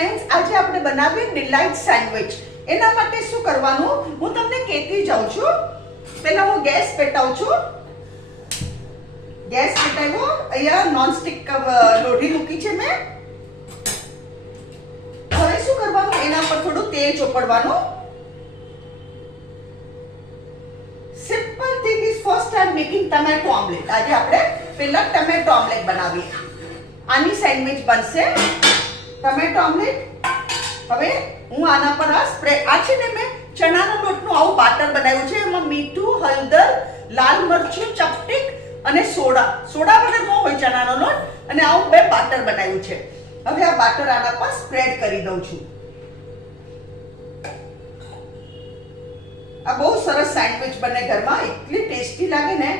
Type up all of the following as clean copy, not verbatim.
Friends, આજે આપણે બનાવીએ ડિલાઇટ સેન્ડવિચ. એના માટે શું કરવાનું હું તમને કહેતી જાઉં છું. પહેલા હું ગેસ પેટાવું છું. ગેસ પેટાવ્યો. અહીંયા નોનસ્ટિક લોઢી મૂકી છે મેં. હવે શું કરવાનું, એના પર થોડું તેલ ચોપડવાનું. Simple thing is first I am making tomato omelette. આજે આપણે પહેલા ટમેટો ઓમલેટ બનાવીએ. આની સેન્ડવિચ બનશે ટમેટો ઓમલેટ. હવે હું આના પર આ સ્પ્રેડ, આ છે ને મેં ચણાનો લોટનું આવું બાટર બનાવ્યું છે. એમાં મીઠું, હળદર, લાલ મરચું, ચપટીક અને સોડા વગર નો હોય ચણાનો લોટ, અને આવું બે બાટર બનાવ્યું છે. હવે આ બાટર આના પર સ્પ્રેડ કરી દઉં છું. આ બહુ સરસ સેન્ડવિચ બને ઘરમાં, એટલી ટેસ્ટી લાગે ને.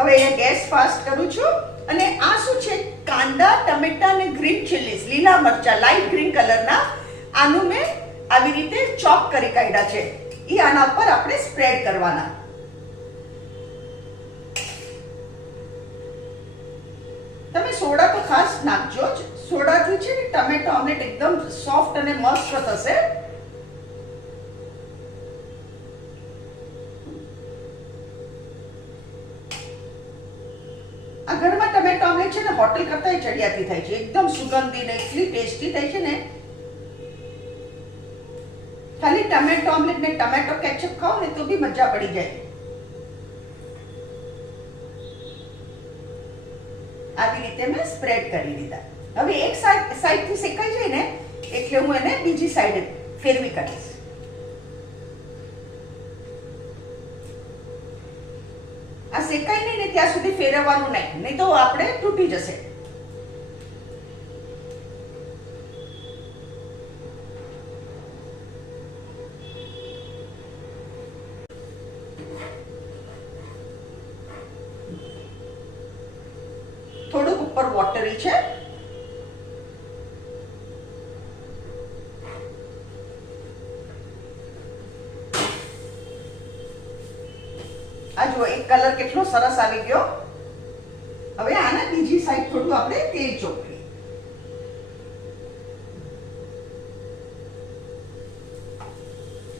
હવે અહીંયા ગેસ ફાસ્ટ કરું છું. અને આ શું છે, કાંદા, ટમેટા અને ગ્રીન ચીલીઝ, લીલા મરચા, લાઈટ ગ્રીન કલરના, આનું મેં આવી રીતે ચોપ કરી કાઢ્યા છે. એ આના પર આપણે સ્પ્રેડ કરવાના. તમે સોડા તો ખાસ નાખજો જ. સોડાથી છે ને ટમેટો ઓમલેટ એકદમ સોફ્ટ અને મસ્ત થશે. આ ઘરમાં ટમેટો ઓમલેટ છે ને હોટેલ કરતા ચડિયાતી થાય છે. એકદમ સુગંધી ને એટલી ટેસ્ટી થાય છે ને. ખાલી ટમેટો ઓમલેટ ને ટમેટો કેચઅપ ખાઓ ને તો બી મજા પડી જાય. આવી રીતે મેં સ્પ્રેડ કરી દીધા. હવે એક સાઈડ થી શેકાઈ જાય ને એટલે હું એને બીજી સાઈડ ફેરવી કરીશ. આ શેકાઈ નહીં ને ત્યાં સુધી ફેરવવાનું નહીં તો આપણે તૂટી જશે. થોડુંક ઉપર વોટરી છે. આ જો એક કલર કેટલો સરસ આવી ગયો. હવે આના બીજી સાઈડ થોડું આપણે તેલ ચોપડીએ.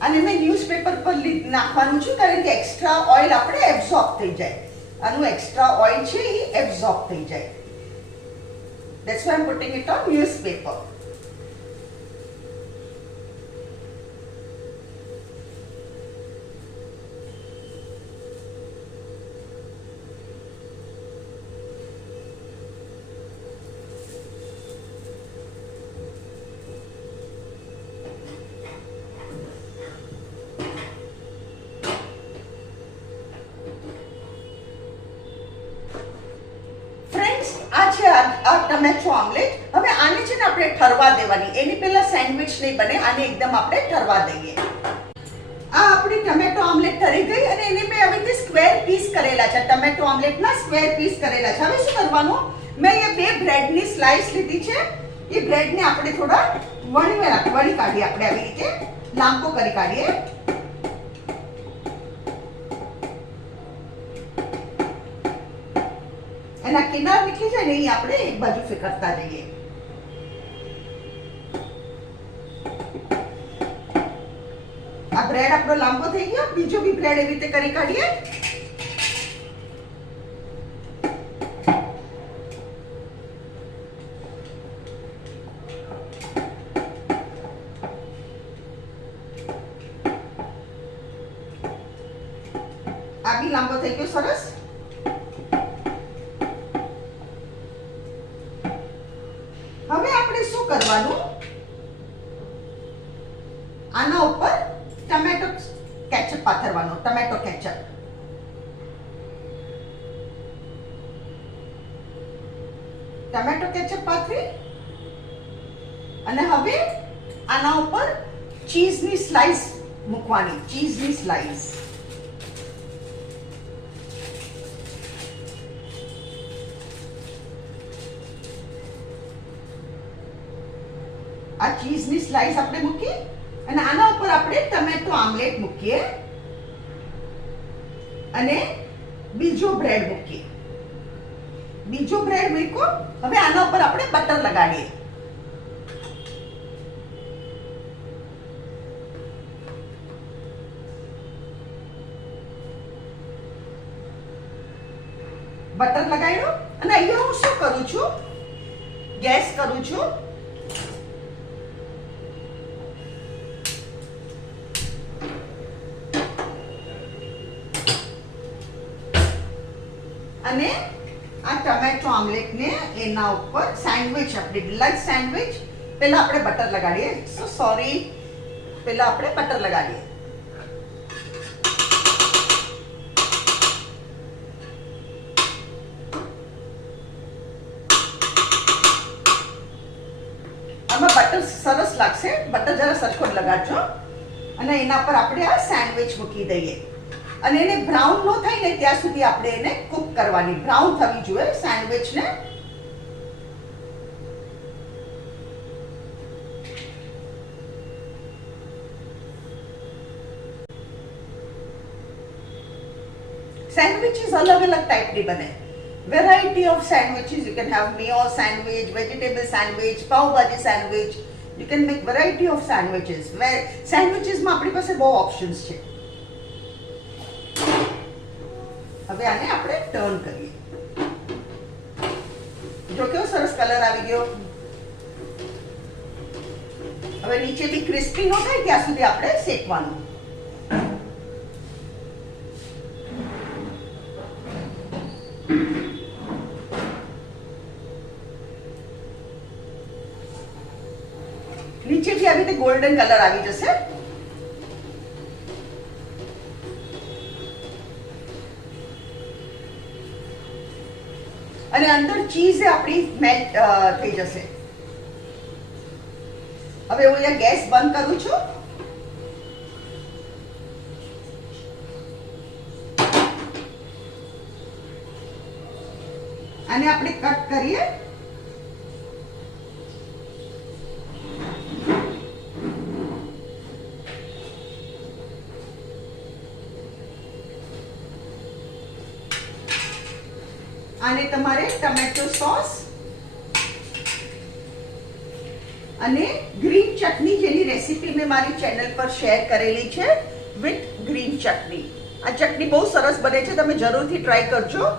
અને મેં ન્યૂઝપેપર પર નાખવાનું છે કારણ કે એક્સ્ટ્રા ઓઇલ આપણે એબ્ઝોર્બ થઈ જાય. આનું એક્સ્ટ્રા ઓઇલ છે એ એબ્ઝોર્બ થઈ જાય. That's why I'm putting it on newspaper. Tomato omelette. હવે આને છે ને આપણે ઠરવા દેવાની. એની પહેલા સેન્ડવિચ નહીં બને, આને એકદમ આપણે ઠરવા દઈએ. આ આપણી ટમેટો ઓમલેટ ઠરી ગઈ અને એને મેં આવી રીતે સ્ક્વેર પીસ કરેલા છે. ટમેટો ઓમલેટના સ્ક્વેર પીસ કરેલા છે. હવે શું કરવાનું, મેં અહીંયા બે બ્રેડની સ્લાઇસ લીધી છે. એ બ્રેડને આપણે થોડા વણી કાઢીએ. આપણે આવી રીતે લાંબો કરી કાઢીએ. એના કિનાર નીકળી જાય ને એ આપણે એક બાજુ ફેરવતા જઈએ. આ બ્રેડ આપણો લાંબો થઈ ગયો. બીજો બી બ્રેડ એવી રીતે કરી કાઢીએ. આ બી લાંબો થઈ ગયો સરસ. હવે આપણે શું કરવાનું, આના ઉપર ટમેટો કેચઅપ પાથરવાનો. ટમેટો કેચઅપ પાથરી અને હવે આના ઉપર ચીઝની સ્લાઇસ મૂકવાની. ચીઝની સ્લાઇસ આ ચીઝની સ્લાઇસ આપણે મૂકી અને આના ઉપર આપણે ટમેટો આમલેટ મૂકીએ અને બીજો બ્રેડ મૂકીએ. બીજો બ્રેડ મૂક્યો. હવે આના ઉપર આપણે બટર લગાડીએ. બટર લગાડ્યો અને અહીંયા હું શું કરું છું, ગેસ કરું છું. અને આ ટમેટો ઓમલેટને એના ઉપર સેન્ડવિચ, આપણી ડિલાઇટ સેન્ડવિચ, પહેલા આપણે બટર લગાડીએ. સોરી, પહેલા આપણે બટર લગાડીએ. આમાં બટર સરસ લાગશે. બટર જરા સરખો જ લગાડજો અને એના પર આપણે આ સેન્ડવિચ મૂકી દઈએ. અને એને બ્રાઉન ન થાય ને ત્યાં સુધી આપણે એને કુક કરવાની. બ્રાઉન થવી જોઈએ સેન્ડવિચને. સેન્ડવિચીસ અલગ અલગ ટાઈપની બને. Variety of sandwiches. You can have mayo sandwich, vegetable sandwich, pav bhaji sandwich. You can make variety of sandwiches. સેન્ડવિચીસમાં આપણી પાસે બહુ ઓપ્શન્સ છે. હવે આને આપણે ટર્ન કરીએ. જો કેવો સરસ કલર આવી ગયો. હવે નીચેથી ક્રિસ્પી ન થાય ત્યાં સુધી આપણે શેકવાનું. નીચેથી આવી રીતે ગોલ્ડન કલર આવી જશે. અને અંદર ચીઝ આપણી મેલ્ટ થઈ જશે. હવે હું અહીંયા ગેસ બંધ કરું છું. આને આપણે કટ કરીએ. આને તમારે ટમેટો સોસ અને ગ્રીન ચટણી, જેની રેસીપી મેં મારી ચેનલ પર શેર કરેલી છે, વિથ ગ્રીન ચટણી. આ ચટણી બહુ સરસ બને છે, તમે જરૂરથી ટ્રાય કરજો.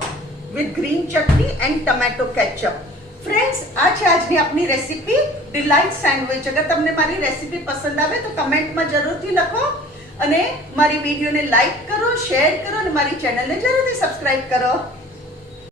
With green chutney and tomato ketchup. Friends, આ છે આજની આપણી રેસીપી, ડિલાઇટ સેન્ડવિચ. અગર તમને મારી રેસીપી પસંદ આવે તો કમેન્ટમાં જરૂરથી લખો અને મારી વિડીયોને લાઈક કરો, શેર કરો અને મારી ચેનલને જરૂરથી સબસ્ક્રાઇબ કરો.